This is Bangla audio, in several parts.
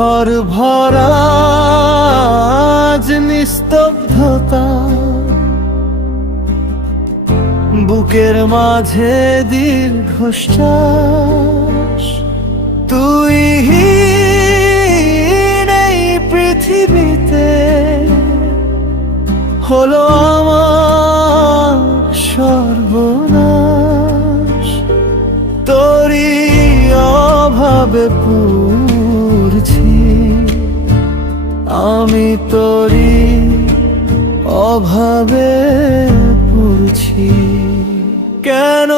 ঘর ভরা নিস্তব্ধতা। বুকের মাঝে দীর্ঘশ্বাস। তুই হীন এই পৃথিবীতে। হলো আমার সর্বনাশ। তোরই অভাবে পুরছি আমি তোরই অভাবে পুরছি কেন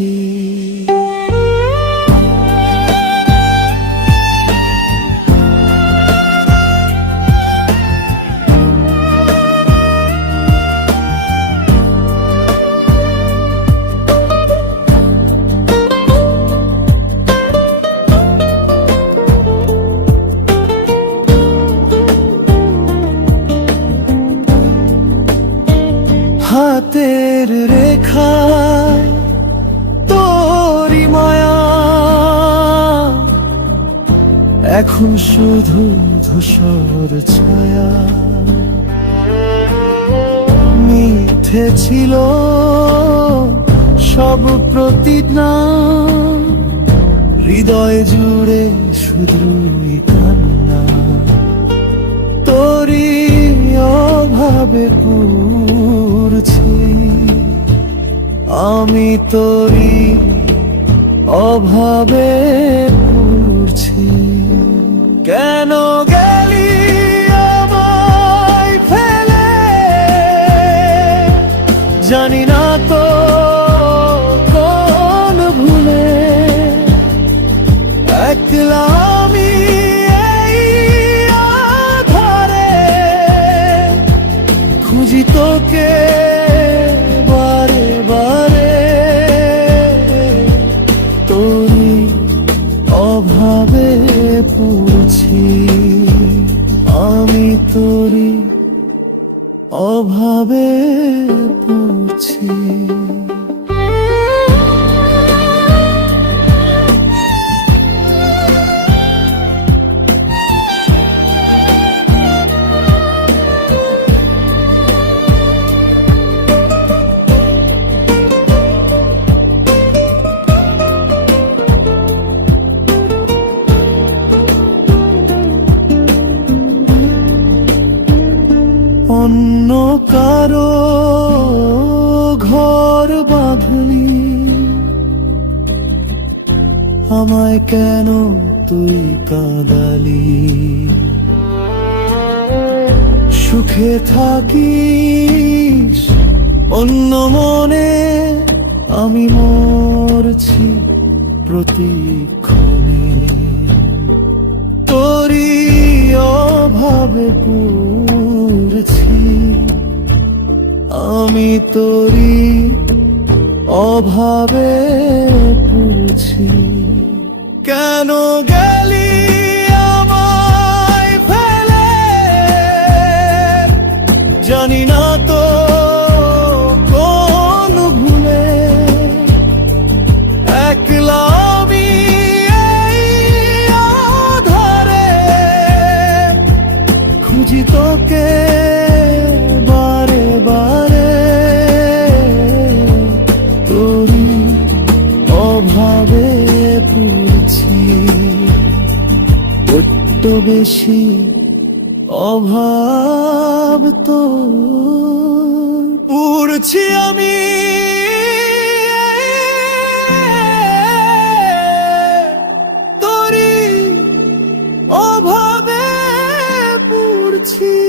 পুছি এখন শুধু ধূসর ছায়া। মিথ্যে ছিল সব প্রতিজ্ঞা। হৃদয় জুড়ে শুধুই কান্না। তোরই অভাবে পুরছি আমি তোরই অভাবে কেন গেলি আমায় ফেলে? জানি না তো কোন ভুলে। একলা আমি আধারে। খুঁজি তোকে বারে বারে। তোরই অভাবে পুছি। আমি তোরি অভাবে পুছি ঘর বাঁধলি আমায় কেন তুই কাঁদালি? সুখে থাকিস, অন্য মনে আমি মরছি প্রতিক্ষণে। তোরই অভাবে পুরছি, আমি তোরই অভাবে পুরছি কেন গেলি আমায় ফেলে? জানি না বেশি অভাব তো। পড়ছি আমি তরি অভাবে পুরছি